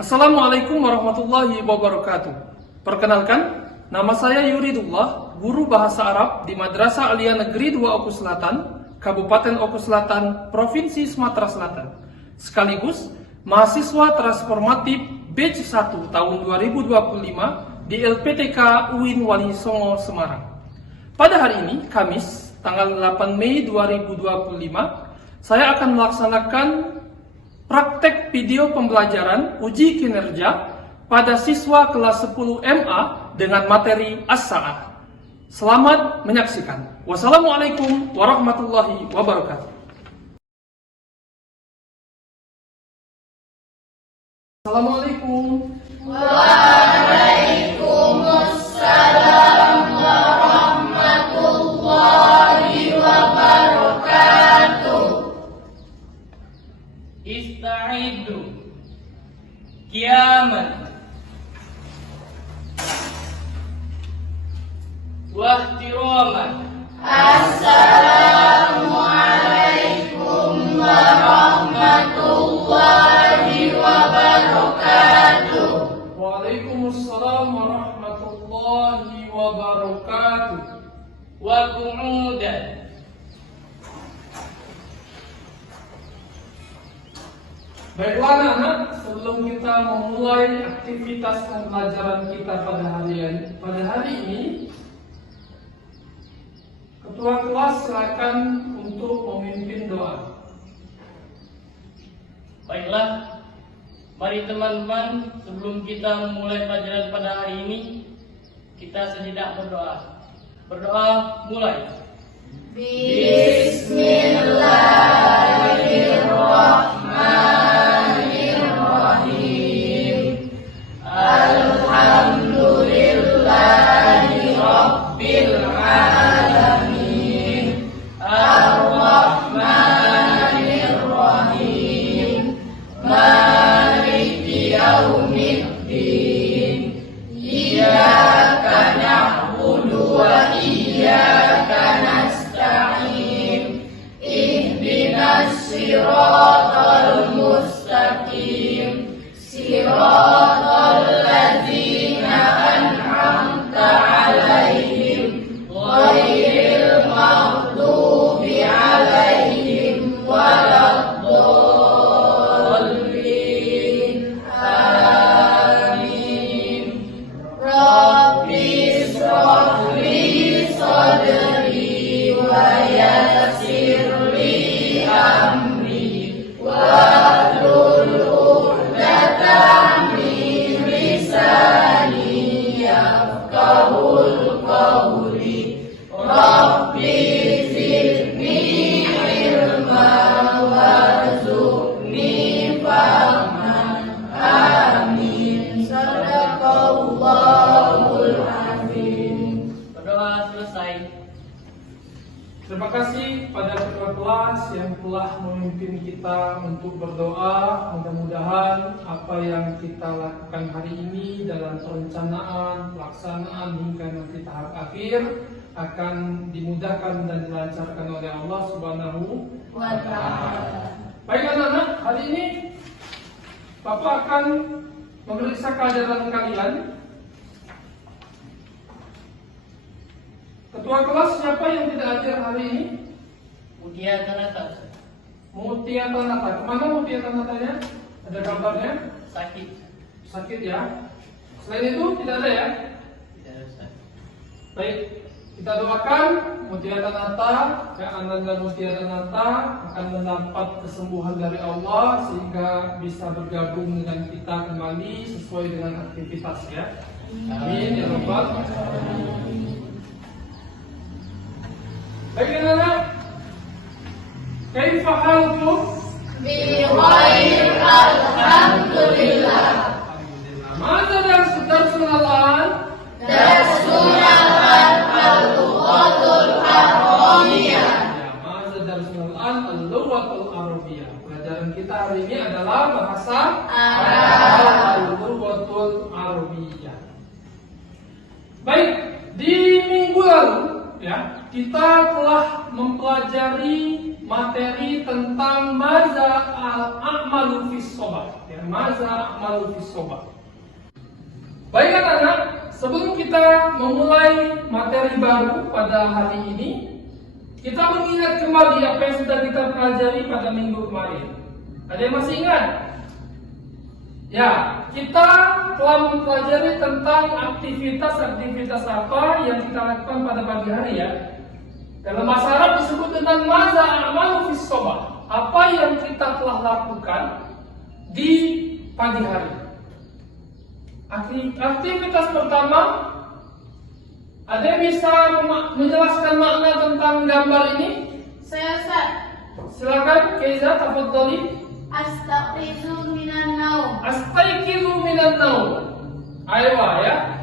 Assalamualaikum warahmatullahi wabarakatuh. Perkenalkan, nama saya Yuridullah, guru bahasa Arab di Madrasah Aliyah Negeri 2 Oku Selatan, Kabupaten Oku Selatan, Provinsi Sumatera Selatan. Sekaligus mahasiswa transformatif batch 1 tahun 2025 di LPTK UIN Wali Songo, Semarang. Pada hari ini, Kamis, tanggal 8 Mei 2025, saya akan melaksanakan praktek video pembelajaran uji kinerja pada siswa kelas 10 MA dengan materi As-Sa'ah. Selamat menyaksikan. Wassalamualaikum warahmatullahi wabarakatuh. Assalamualaikum. Waalaikumsalam warahmatullahi wabarakatuh. Ista'iddu qiyaman wa ihtiraman. Assalamualaikum warahmatullahi wabarakatuh. Waalaikumsalam warahmatullahi wabarakatuh. Wa qu'udan. Baiklah anak-anak, sebelum kita memulai aktivitas pembelajaran kita pada hari ini, Ketua kelas silakan untuk memimpin doa. Baiklah, mari teman-teman, sebelum kita memulai pelajaran pada hari ini, kita sejenak berdoa. Berdoa mulai. Bismillahirrahmanirrahim. Alhamdulillahi Rabbil alamin. Ar-Rahmanir-Rahim. Maliki yaumiddin. Iyyaka na'budu wa iyyaka nasta'in. Ihdinas siratal mustaqim. Siratal ladzina an'amta 'alaihim ghairil maghdubi 'alaihim waladdallin. Amin. Rabbi ishrah li sadri wa yassir li amri wahlul 'uqdatam min lisani yafqahul qawli. Rabbi zidni ilma warzuqni fahman. Amin. Sadaqallahul azim. Berdoa selesai. Terima kasih pada ketua kelas yang telah memimpin kita untuk berdoa. Mudah-mudahan apa yang kita lakukan hari ini dalam perencanaan, pelaksanaan hingga nanti tahap akhir akan dimudahkan dan dilancarkan oleh Allah Subhanahu wa Ta'ala. Baik anak-anak, hari ini Bapak akan memeriksa keadaan kalian. Ketua kelas siapa yang tidak hadir hari ini? Mutia Tanata. Mutia Tanata. Kemana Mutia Tanatanya? Ada gambarnya? Sakit. Sakit ya. Selain itu tidak ada ya? Tidak ada. Baik, kita doakan Mutia Tanata, Ananda Mutia Tanata akan mendapat kesembuhan dari Allah sehingga bisa bergabung dengan kita kembali sesuai dengan aktivitas ya. Amin ya Rabbal alamin. Baik anak-anak, kaifa halukum? Bi khair, alhamdulillah. Alhamdulillah. Mada darsul al-an? Darsuna al-lughatul arabiyah. Ya, mada darsul al-an al-lughatul arabiyah. Pelajaran kita hari ini adalah bahasa Arab, al-lughatul arabiyah. Baik, di minggu lalu ya, kita telah mempelajari materi tentang maza al-a'malu fis shalah. Ya, maza a'malu fis shalah. Baik anak-anak, sebelum kita memulai materi baru pada hari ini, kita mengingat kembali apa yang sudah kita pelajari pada minggu kemarin. Ada yang masih ingat? Ya, kita telah mempelajari tentang aktivitas-aktivitas apa yang kita lakukan pada pagi hari ya. Dalam bahasa Arab disebut dengan maza a'malu fis shalah. Apa yang kita telah lakukan di pagi hari. Aktivitas pertama, ada yang bisa menjelaskan makna tentang gambar ini? Saya Ustaz. Silakan, Keiza, tafadhali. Astaqizu minan naum. Astaiqizu minan naum. Aywa ya.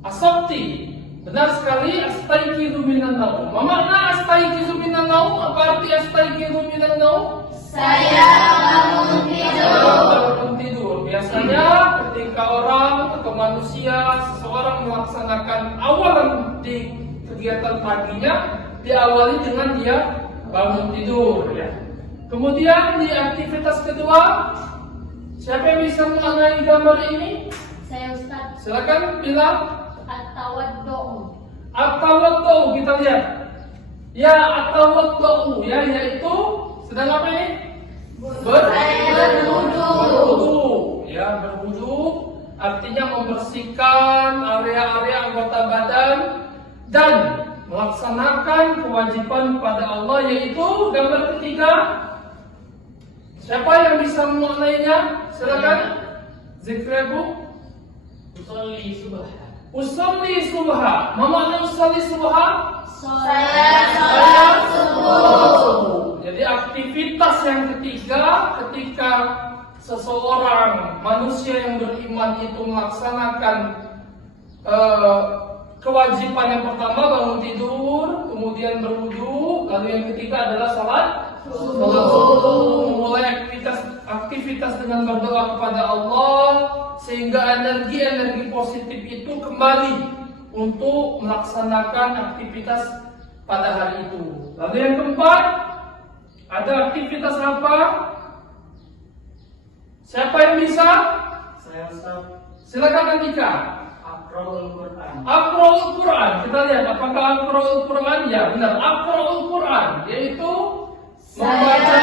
Asabti. Benar sekali, astaiqizu minan naum. Apa makna astaiqizu minan naum? Apa arti astaiqizu minan naum? Saya bangun tidur. Bangun tidur. Biasanya ketika orang atau manusia, seseorang melaksanakan awalan di kegiatan paginya, diawali dengan dia bangun tidur ya. Kemudian di aktivitas kedua, siapa yang bisa mengenai gambar ini? Saya Ustaz. Silakan bilang. At-tawaddu. At-tawaddu, kita lihat. Ya, at-tawaddu ya, yaitu sedang apa ini? Berwudu. Ya, berwudu artinya membersihkan area-area anggota badan dan melaksanakan kewajiban pada Allah, yaitu gambar ketiga. Siapa yang bisa mengenainya? Silakan. Zikir Bu. Usolli subha. Usolli subha. Apa makna usolli subha? Saya salat subuh. Jadi aktivitas yang ketiga ketika seseorang manusia yang beriman itu melaksanakan kewajiban yang pertama bangun tidur, kemudian berwudu, lalu yang ketiga adalah salat subuh. Memulai aktivitas dengan berdoa kepada Allah sehingga energi positif itu kembali untuk melaksanakan aktivitas pada hari itu. Lalu yang keempat, ada aktivitas apa? Siapa yang bisa? Saya Ustaz. Silakan Andika. Aqra'ul Quran. Aqra'ul Quran. Kita lihat apakah Aqra'ul Quran? Ya, benar. Aqra'ul Quran yaitu membaca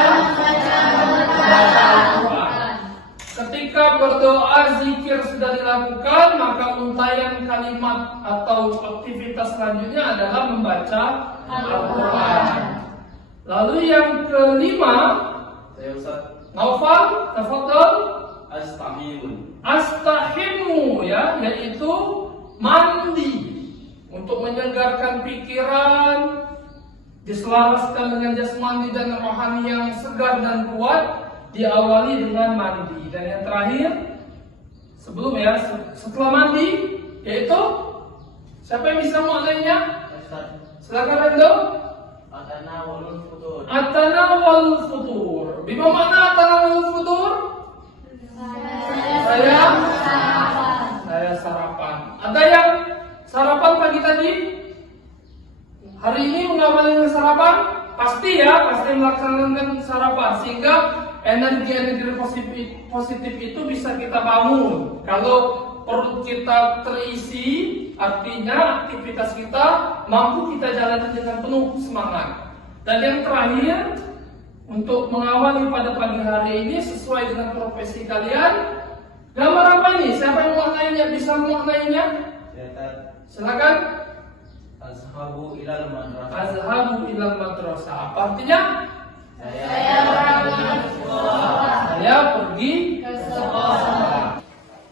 Al-Quran. Ketika berdoa, zikir sudah dilakukan, maka untayan kalimat atau aktivitas selanjutnya adalah membaca Al-Quran. Lalu yang kelima, Saya Ustaz. Naufal, tafadhal. Astahimu ya, yaitu mandi untuk menyegarkan pikiran, diselaraskan dengan jasmani dan rohani yang segar dan kuat, diawali dengan mandi. Dan yang terakhir, setelah mandi, yaitu siapa yang bisa mengenainya? Silakan Rendo. Atanawalul futur. Atanawal futur. Bima makna atanawal futur? Saya sarapan. Ada yang sarapan pagi tadi? Hari ini mengawali dengan sarapan? Pasti melaksanakan sarapan sehingga energi positif itu bisa kita bangun. Kalau perut kita terisi, artinya aktivitas kita mampu kita jalani dengan penuh semangat. Dan yang terakhir, untuk mengawali pada pagi hari ini sesuai dengan profesi kalian, gambar apa ini? Siapa yang mengenainya? Bisa mengenainya? Silakan. Azhabu ilal madrasah. Azhabu ilal madrasah. Apa artinya? Saya pergi ke sekolah.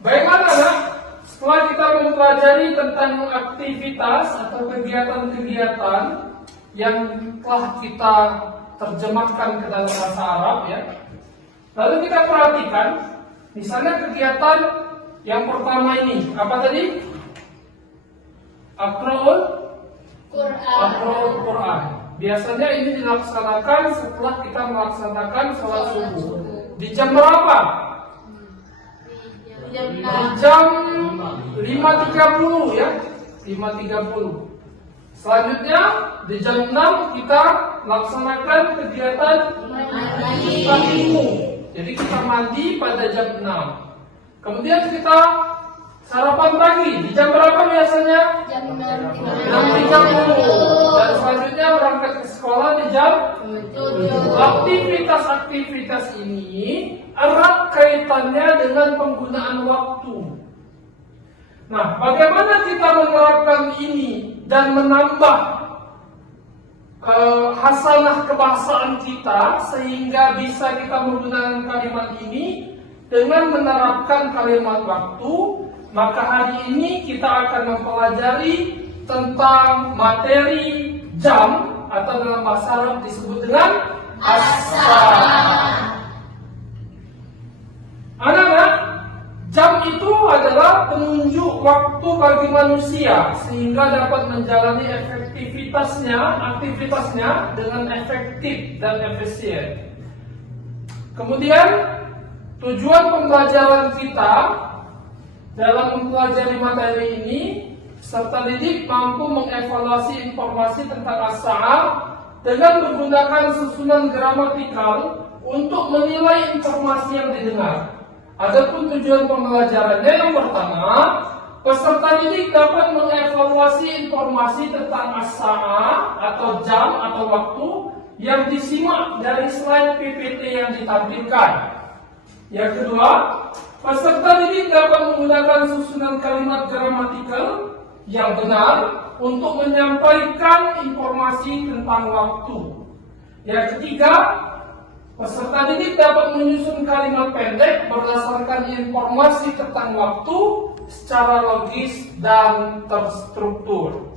Baiklah anak, setelah kita mempelajari tentang aktivitas atau kegiatan-kegiatan yang telah kita terjemahkan ke dalam bahasa Arab ya. Lalu kita perhatikan, misalnya kegiatan yang pertama ini, apa tadi? Aqra'ul Quran. Biasanya ini dilaksanakan setelah kita melaksanakan sholat subuh. Di jam berapa? Di jam 5.30 ya. 5.30. Selanjutnya di jam 6 kita laksanakan kegiatan istighfar. Jadi kita mandi pada jam 6. Kemudian kita sarapan pagi. Di jam berapa biasanya? Jam 6.30. Dan selanjutnya berangkat ke sekolah di jam 7. Aktivitas-aktivitas ini erat kaitannya dengan penggunaan waktu. Nah, bagaimana kita menerapkan ini dan menambah hasanah kebahasaan kita sehingga bisa kita menggunakan kalimat ini dengan menerapkan kalimat waktu? Maka hari ini kita akan mempelajari tentang materi jam atau dalam bahasa Arab disebut dengan as-saat. Anak-anak, jam itu adalah penunjuk waktu bagi manusia sehingga dapat menjalani aktivitasnya dengan efektif dan efisien. Kemudian tujuan pembelajaran kita dalam mempelajari materi ini serta didik mampu mengevaluasi informasi tentang as-saat dengan menggunakan susunan gramatikal untuk menilai informasi yang didengar. Adapun tujuan pembelajarannya yang pertama, peserta didik dapat mengevaluasi informasi tentang as-saat atau jam atau waktu yang disimak dari slide PPT yang ditampilkan. Yang kedua, peserta didik dapat menggunakan susunan kalimat gramatikal yang benar untuk menyampaikan informasi tentang waktu. Yang ketiga, peserta didik dapat menyusun kalimat pendek berdasarkan informasi tentang waktu secara logis dan terstruktur.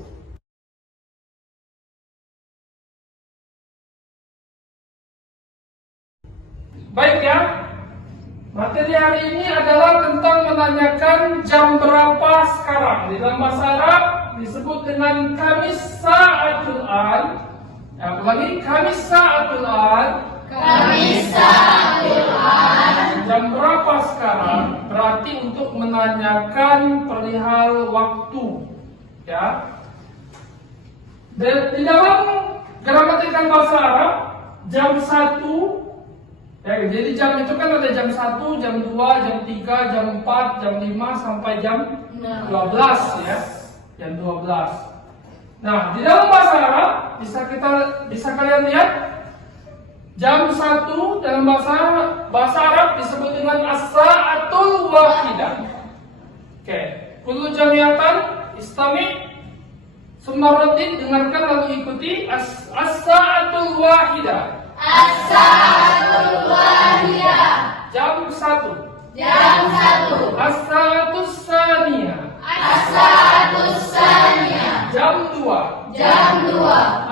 Baik ya, materi hari ini adalah tentang menanyakan jam berapa sekarang. Di dalam bahasa Arab disebut dengan kamis sa'atul an. Ulangi, kamis sa'atul an. Jam berapa sekarang? Berarti untuk menanyakan perihal waktu, ya. Dan di dalam gramatikal bahasa Arab, jam 1, ya, jadi jam itu kan ada jam 1, jam 2, jam 3, jam 4, jam 5 sampai jam 12 ya. Jam 12. Nah, di dalam bahasa Arab bisa kalian lihat jam 1 dalam bahasa Arab disebut dengan as-sa'atul wahidah. Oke, kullu jamiatan istami' sumaratin, dengarkan lalu ikuti as-sa'atul wahidah. As-sa'atul wahidah. Jam 1. Jam 1. As-sa'atus saniyah. As-sa'atus saniyah. Jam 2. Jam 2.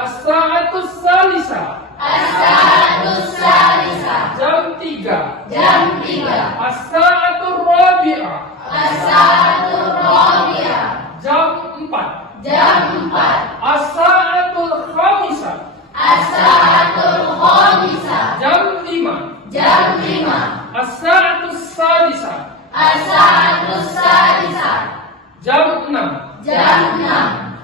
As-sa'atus salisah. As-sa'atus salisah. Jam 3. Jam 3. As-sa'atul rabi'ah. As-sa'atul rabi'ah. Jam 4. Jam 4. As-sa'atul khamisah. As-sa'atul khamisah. Jam 5. Jam 5. As-sa'atus salisah. As-sa'atus salisah. Jam 6. Jam 6.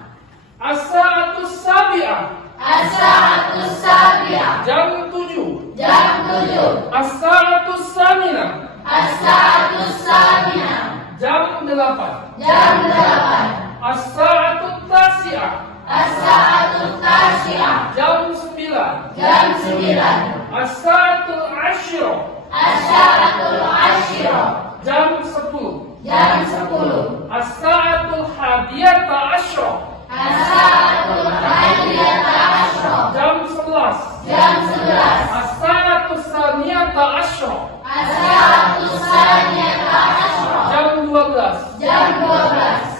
As-sa'atus sabi'ah. As-sa'atus sabi'ah. Jam 7. Jam 7. As-sa'atus saminah. As-sa'atus saminah. Jam 8. Jam 8. As-sa'atul tasi'ah. As-sa'atul tasi'ah. Jam 9. Jam 9. As-sa'atul asyrah. As-sa'atul asyrah. Jam 10. Jam 10. As-sa'atul hadiyata asyrah. As-sa'atul hadiyata asyrah. Jam 11. Jam 11. As-sa'atus saniyata asyrah. As-sa'atus saniyata asyrah. Jam 12. Jam 12.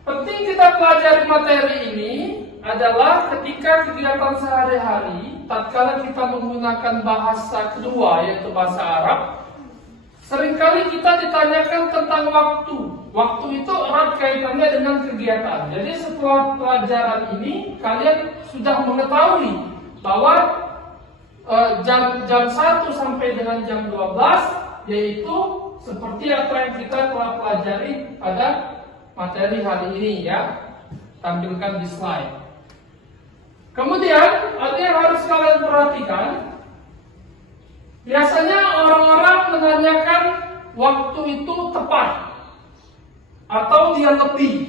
Penting kita pelajari materi ini adalah ketika kegiatan sehari-hari, tatkala kita menggunakan bahasa kedua yaitu bahasa Arab, seringkali kita ditanyakan tentang waktu. Waktu itu erat kaitannya dengan kegiatan. Jadi setelah pelajaran ini kalian sudah mengetahui bahwa jam 1 sampai dengan jam 12 yaitu seperti apa yang kita telah pelajari pada materi hari ini ya. Tampilkan di slide. Kemudian ada yang harus kalian perhatikan. Biasanya orang-orang menanyakan waktu itu tepat, atau dia lebih,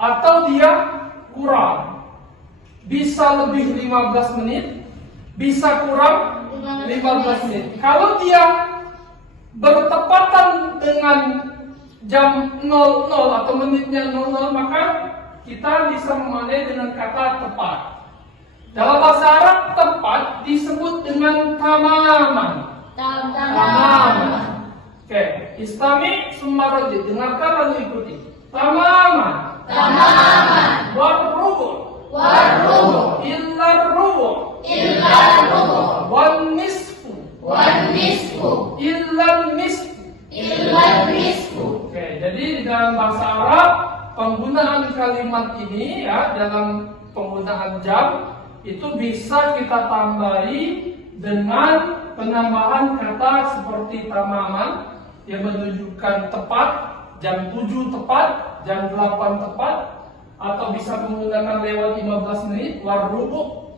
atau dia kurang. Bisa lebih 15 menit, bisa kurang 15 menit. Kalau dia bertepatan dengan jam 00 atau menitnya 00, maka kita bisa memaknai dengan kata tepat. Dalam bahasa Arab, tepat disebut dengan tamaman. Tamaman. Oke, istami summa rajid. Dengarkan lalu ikuti. Tamaman. Tamaman. Warrubu. Warrubu. Illar rubu. Illar rubu. Wan nisfu. Wan nisfu. Illar nisfu. Illar nisfu. Oke, jadi di dalam bahasa Arab penggunaan kalimat ini ya dalam penggunaan jam itu bisa kita tambahi dengan penambahan kata seperti tamaman yang menunjukkan tepat, jam 7 tepat, jam 8 tepat, atau bisa menggunakan lewat 15 menit, warrubu,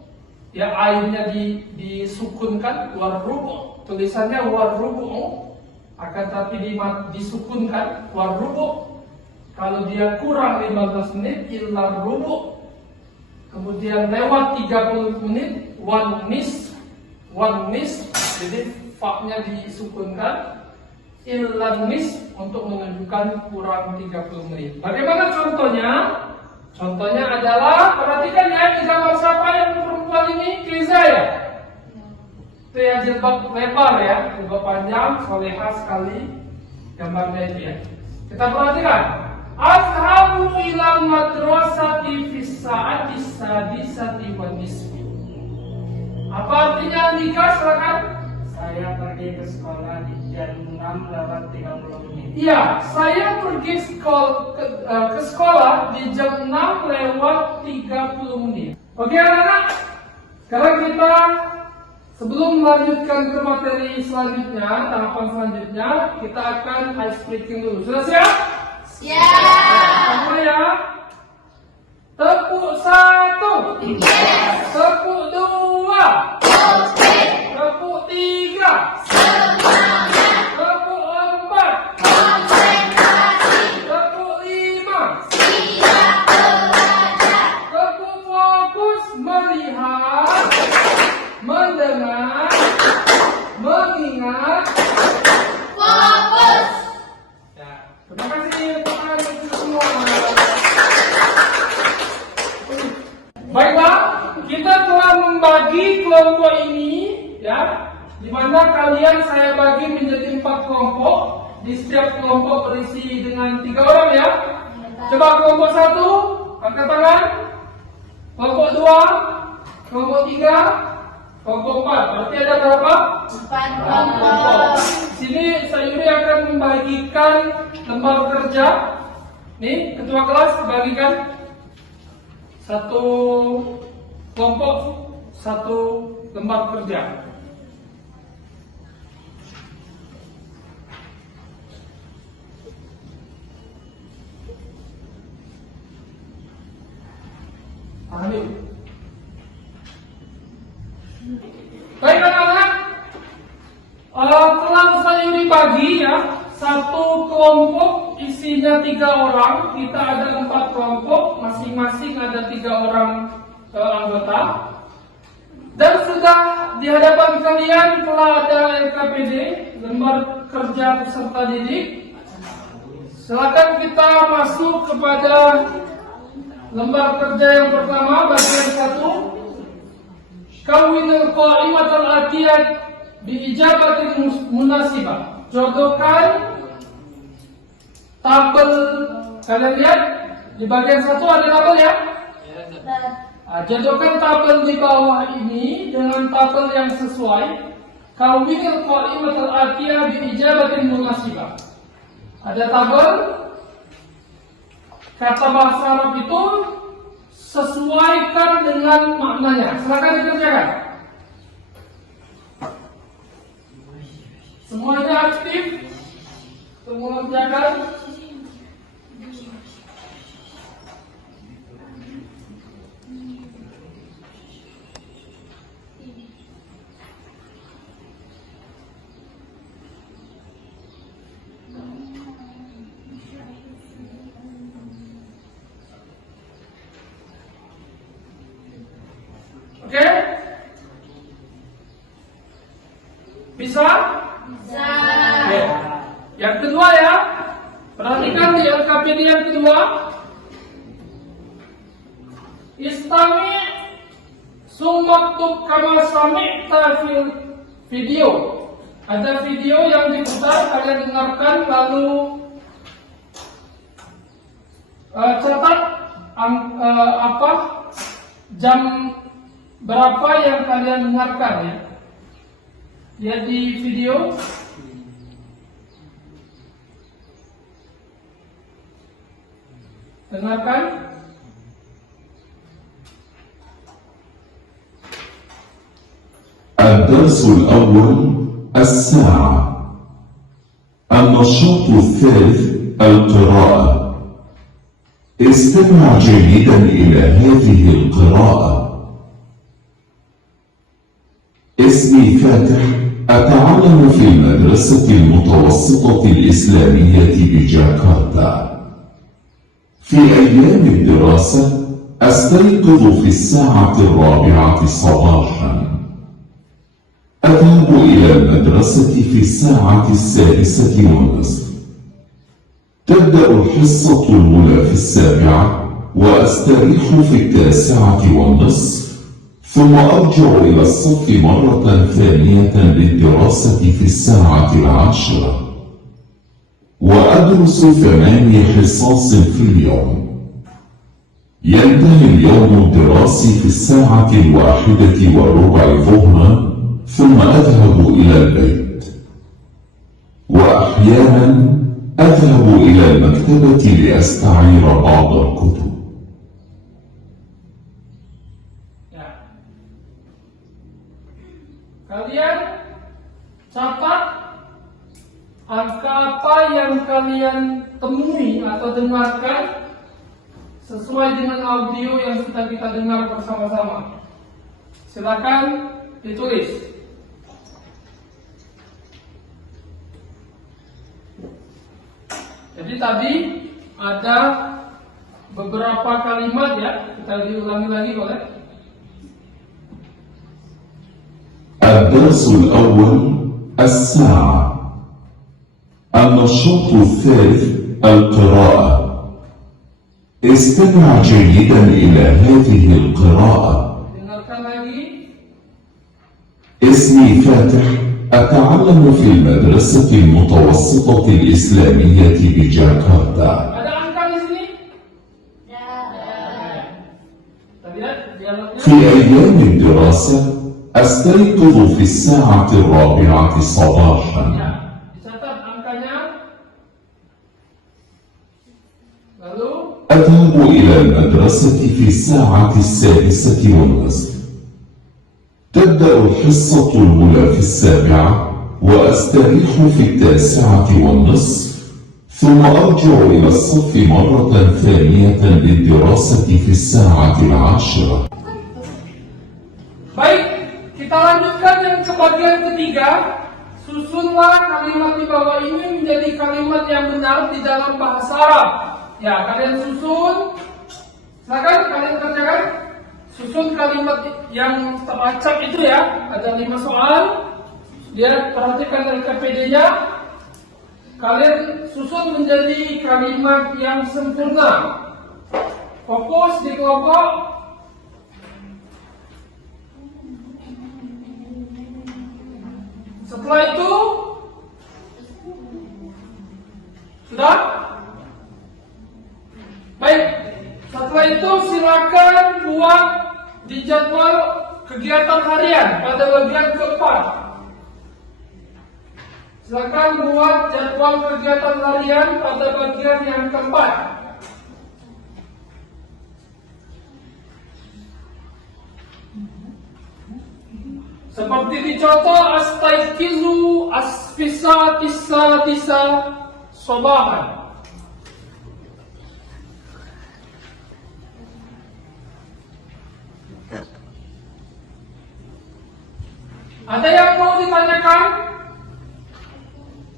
ya ainnya disukunkan, warrubu, tulisannya warrubu, akan tapi disukunkan, warrubu. Kalau dia kurang 15 menit, illar rubu. Kemudian lewat 30 menit, wan nis, jadi fa-nya disukunkan, illar nis untuk menunjukkan kurang 30 menit. Bagaimana contohnya? Contohnya adalah, perhatikan ya, di gambar siapa yang perempuan ini? Kliza ya? Itu ya, jilbab lebar ya, jilbab panjang, solehah sekali gambarnya itu ya. Kita perhatikan. Azhabu ila madrasati fis sa'ati sadisati wan nisfi. Apa artinya nikah? Silakan. Saya pergi ke sekolah di jam 6 lewat 30 menit. Iya, saya pergi ke sekolah di jam 6 lewat 30 menit. Oke anak-anak, sekarang kita sebelum melanjutkan ke materi selanjutnya, tahapan selanjutnya, kita akan ice breaking dulu. Sudah siap? Sama ya. Tepuk 1. Yes. Tepuk 2. Okay. Tepuk 3. Semangat. Tepuk 4. Konsentrasi. Tepuk 5. Siap belajar. Tepuk fokus melihat, mendengar, mengingat. Fokus. Ya, terima kasih tepuk tangan untuk semua. Baiklah, kita telah membagi kelompok ini ya, di mana kalian saya bagi menjadi 4 kelompok. Di setiap kelompok berisi dengan 3 orang ya. Coba kelompok 1, angkat tangan. Kelompok 2, kelompok 3, kelompok 4. Berarti ada berapa? 4 kelompok. Sini saya Yuri akan membagikan lembar kerja. Nih, ketua kelas bagikan 1 kelompok 1 lembar kerja. Amin. Baik anak-anak, telah saya dibagi ya, 1 kelompok isinya 3 orang, kita ada 4 kelompok, masing-masing ada 3 orang anggota. Dan sudah di hadapan kalian telah ada LKPD, lembar kerja peserta didik. Silakan kita masuk kepada lembar kerja yang pertama, bagian 1. Kawinul qa'imatul atiyat bi ijabatil munasibah. Jodohkan tabel, kalian lihat di bagian 1 ada tabel ya. Jodohkan tabel di bawah ini dengan tabel yang sesuai. Kawinul qa'imatul atiyat bi ijabatil munasibah. Ada tabel. Kata bahasa Arab itu sesuaikan dengan maknanya. Silakan dikerjakan. Semuanya aktif. Semua kerjakan. Bisa? Bisa. Oke. Yang kedua ya, perhatikan di LKPD yang kedua. Istami sumaktub kama sami'ta fil video. Ada video yang diputar, kalian dengarkan lalu catat jam berapa yang kalian dengarkan ya. Lihat di video. Dengarkan. الدرس الأول الساعة. النشاط الثالث القراءة. استمع جيدا إلى هذه القراءة. اسمي فاتح، أتعلم في المدرسة المتوسطة الإسلامية بجاكرتا. في أيام الدراسة أستيقظ في الساعة 4 صباحا. أذهب إلى المدرسة في الساعة 6:30. تبدأ الحصة الأولى في 7 وأستريح في 9:30، ثم أرجع إلى الصف مرة ثانية للدراسة في الساعة 10، وأدرس 8 حصص في اليوم. ينتهي اليوم الدراسي في الساعة 1:15 ظهرا، ثم أذهب إلى البيت، وأحيانا أذهب إلى المكتبة لأستعير بعض الكتب. Ya. Kalian catat angka apa yang kalian temui atau dengarkan sesuai dengan audio yang sudah kita dengar bersama-sama. Silakan ditulis. Jadi tadi ada beberapa kalimat ya, kita diulangi lagi boleh? الدرس الأول الساعة. النشاط الثالث القراءة. استمع جيدا إلى هذه القراءة. Dengarkan lagi. اسمي فاتح، أتعلم في المدرسة المتوسطة الإسلامية بجاكرتا. Ada angka di sini? Ya. Kita lihat dialognya. في أيام الدراسة أستيقظ في الساعة 4 صباحا. Ya, dicatat angkanya. Lalu أذهب إلى المدرسة في الساعة 6:30. تبدأ الحصة الأولى في 7 وأستريح في 9:30، ثم أرجع إلى الصف مرة ثانية للدراسة في الساعة 10. baik, kita lanjutkan yang ke bagian ketiga. Susunlah kalimat di bawah ini menjadi kalimat yang benar di dalam bahasa Arab. Ya, kalian susun. Silakan kalian kerjakan. Susun kalimat yang teracak itu ya. Ada 5 soal. Lihat, perhatikan LKPD-nya. Kalian susun menjadi kalimat yang sempurna. Fokus di kelompok. Setelah itu sudah? Baik, setelah itu silakan buat di jadwal kegiatan harian pada bagian keempat. Silakan buat jadwal kegiatan harian pada bagian yang keempat. Seperti dicontoh astaiqizu asfisati sadisa sobahan. Ada yang mau ditanyakan?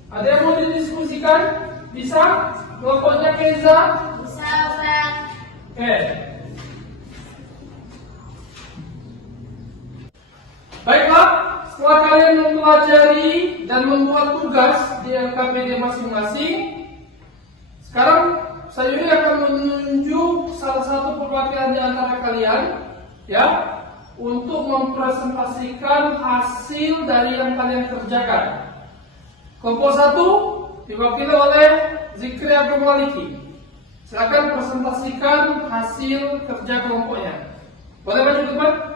Ada yang mau didiskusikan? Bisa? Kelompoknya Keza? Bisa, Ustaz. Oke. Baiklah, setelah kalian mempelajari dan membuat tugas di LKPD masing-masing, sekarang saya Yuri akan menunjuk salah satu perwakilan di antara kalian, ya, untuk mempresentasikan hasil dari yang kalian kerjakan. Kelompok 1 diwakili oleh Zikri Agung Maliki. Silakan presentasikan hasil kerja kelompoknya. Boleh maju ke depan?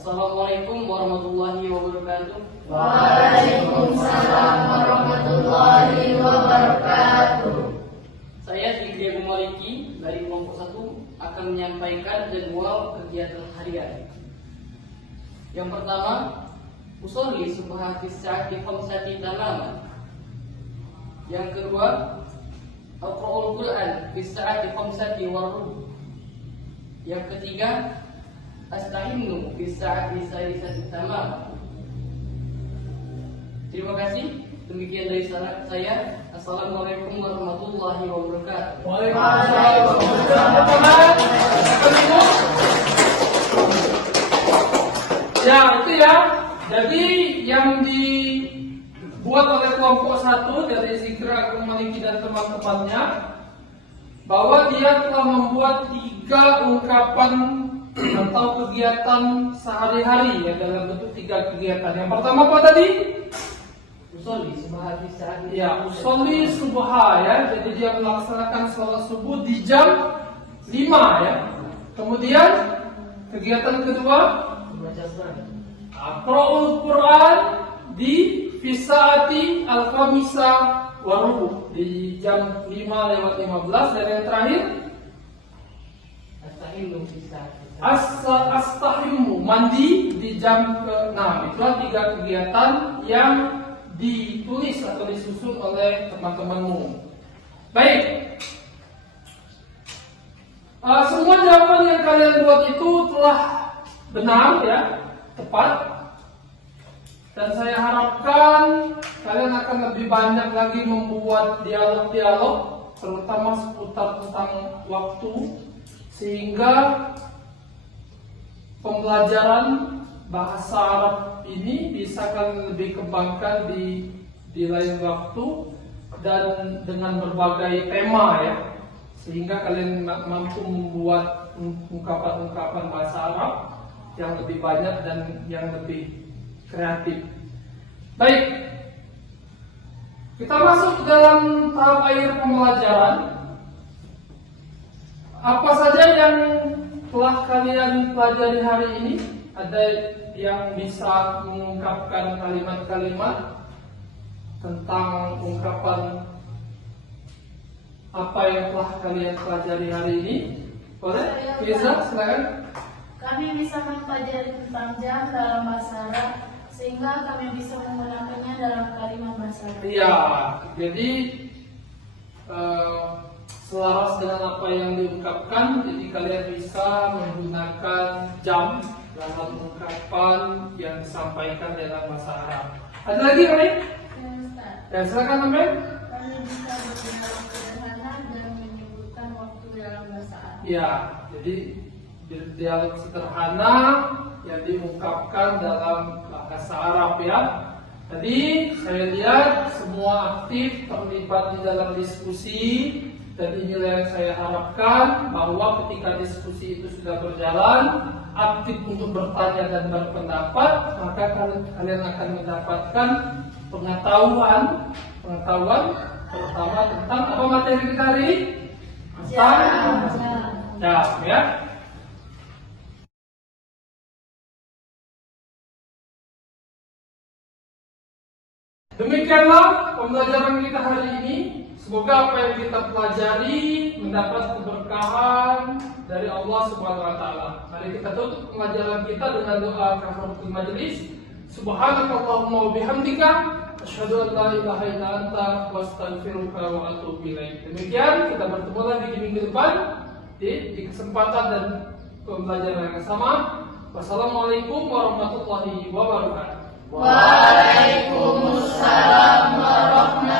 Assalamualaikum warahmatullahi wabarakatuh. Waalaikumsalam warahmatullahi wabarakatuh. Saya Zikri Agung Maliki dari kelompok 1 akan menyampaikan jadwal kegiatan harian. Yang pertama, usolli subha fi sa'ati khamsati tamaman. Yang kedua, aqra'ul Qur'an fi sa'ati khamsati warubu'. Yang ketiga, astahimnu fi sa'ati salisati tamaman. Terima kasih. Demikian dari saya. Assalamualaikum warahmatullahi wabarakatuh. Waalaikumsalam warahmatullahi wabarakatuh. Ya, itu ya. Jadi yang dibuat oleh kelompok 1 dari Zikri Agung Maliki dan teman-temannya, bahwa dia telah membuat 3 ungkapan atau kegiatan sehari-hari, ya, dalam bentuk 3 kegiatan. Yang pertama apa tadi? Usolli subha fi sa'ati. Ya, usolli subha, ya. Jadi dia melaksanakan sholat subuh di jam 5, ya. Kemudian kegiatan kedua, Membaca surat. Aqra'ul Quran di Fisaati Al-Khamisa Warubu di jam 5:15. Dan yang terakhir, Astahimnu fi sa'ati. Astahimu, mandi di jam ke-6. Itulah 3 kegiatan yang ditulis atau disusun oleh teman-temanmu. Baik. Semua jawaban yang kalian buat itu telah benar, ya, tepat. Dan saya harapkan kalian akan lebih banyak lagi membuat dialog-dialog, terutama seputar tentang waktu, sehingga pembelajaran bahasa Arab ini bisa kalian lebih kembangkan di lain waktu dan dengan berbagai tema, ya, sehingga kalian mampu membuat ungkapan-ungkapan bahasa Arab yang lebih banyak dan yang lebih kreatif. Baik, kita masuk dalam tahap akhir pembelajaran. Apa saja yang telah kalian pelajari hari ini? Ada yang bisa mengungkapkan kalimat-kalimat tentang ungkapan apa yang telah kalian pelajari hari ini? Boleh? Fiza, silakan. Kami bisa mempelajari tentang jam dalam bahasa Arab, sehingga kami bisa menggunakannya dalam kalimat bahasa Arab. Iya, jadi selaras dengan apa yang diungkapkan, jadi kalian bisa menggunakan jam dalam ungkapan yang disampaikan dalam bahasa Arab. Ada lagi, Ray? Ya, Ustaz. Ya, silakan, Amel. Kami bisa berdialog sederhana dan menyebutkan waktu dalam bahasa Arab. Ya, jadi dialog sederhana yang diungkapkan dalam bahasa Arab, ya. Tadi saya lihat semua aktif terlibat di dalam diskusi, dan inilah yang saya harapkan, bahwa ketika diskusi itu sudah berjalan, aktif untuk bertanya dan berpendapat, maka kalian akan mendapatkan pengetahuan terutama tentang apa materi kita hari ini? Tentang jam, ya. Demikianlah pembelajaran kita hari ini. Semoga apa yang kita pelajari mendapat keberkahan dari Allah Subhanahu wa taala. Mari kita tutup pembelajaran kita dengan doa kafaratul majelis. Subhanakallahumma wa bihamdika asyhadu an la ilaha illa anta wa astaghfiruka wa atubu ilaik. Demikian, kita bertemu lagi di minggu depan di kesempatan dan pembelajaran yang sama. Wassalamualaikum warahmatullahi wabarakatuh. Waalaikumsalam warahmatullahi